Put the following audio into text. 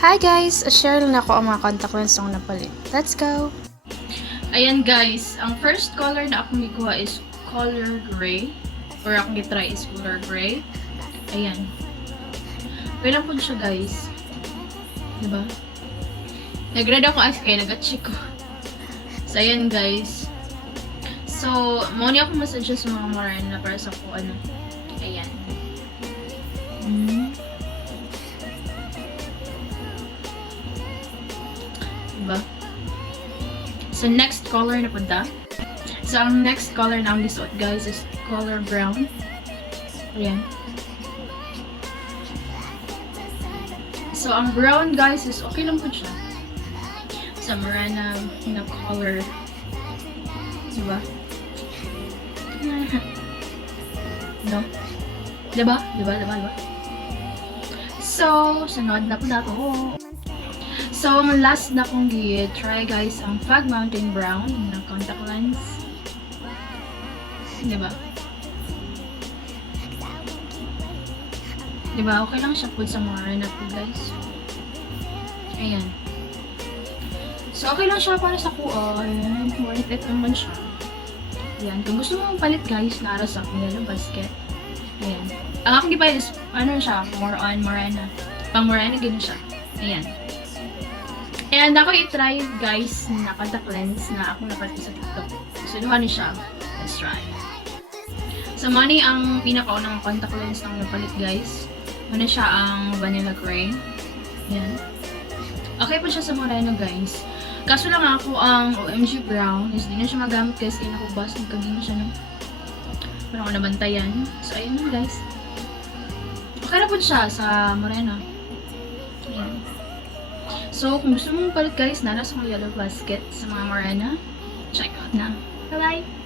Hi guys! Share lang ako ang mga contact lens kong napalit. Let's go! Ayan guys, ang first color na akong gikuha is color gray. Or akong gitry is color gray. Ayan. Okay lang po siya guys. Diba? Nag-read ako as kaya nag-check ko. So ayan guys. So, muna ako masuggest sa mga marana para sa ko ano. Ayan. Diba? So, next color na punta. So, ang next color na ang lisuot guys is color brown. Ayan. So, ang brown guys is okay lang po siya. Sa marana na color. Diba? No? Diba? Diba? Diba? Diba? So, sunod na po na to. So, ang last na kong try guys, ang Fog Mountain Brown na contact lens. Diba? Diba? Okay lang siya po sa mga rin po guys. Ayan. So, okay lang siya para sa kuha. Ayan. Worth it naman siya. Ayan. Kung gusto mong palit guys, nara sa yellow basket. Ayan. Ang aking gipalit is, ano siya, more on Morena. Pang Morena, gano'n siya. Ayan. And ako i-try guys na contact lens na ako napalit sa TikTok. So, duha ni siya. Let's try. So, money ang pinakaunang contact lens ng napalit guys. Ano siya ang vanilla gray. Ayan. Okay po siya sa Moreno guys. Kaso lang ako ang OMG brown is di na siya magamit guys kaya nakubas. Nagkagin siya no. Parang ako nabantayan. So, ayun lang guys. Okay na po siya sa Moreno. Ayan. So, kung gusto mong palit guys, nara sa mga yellow basket sa mga Morena, check out na. Bye-bye!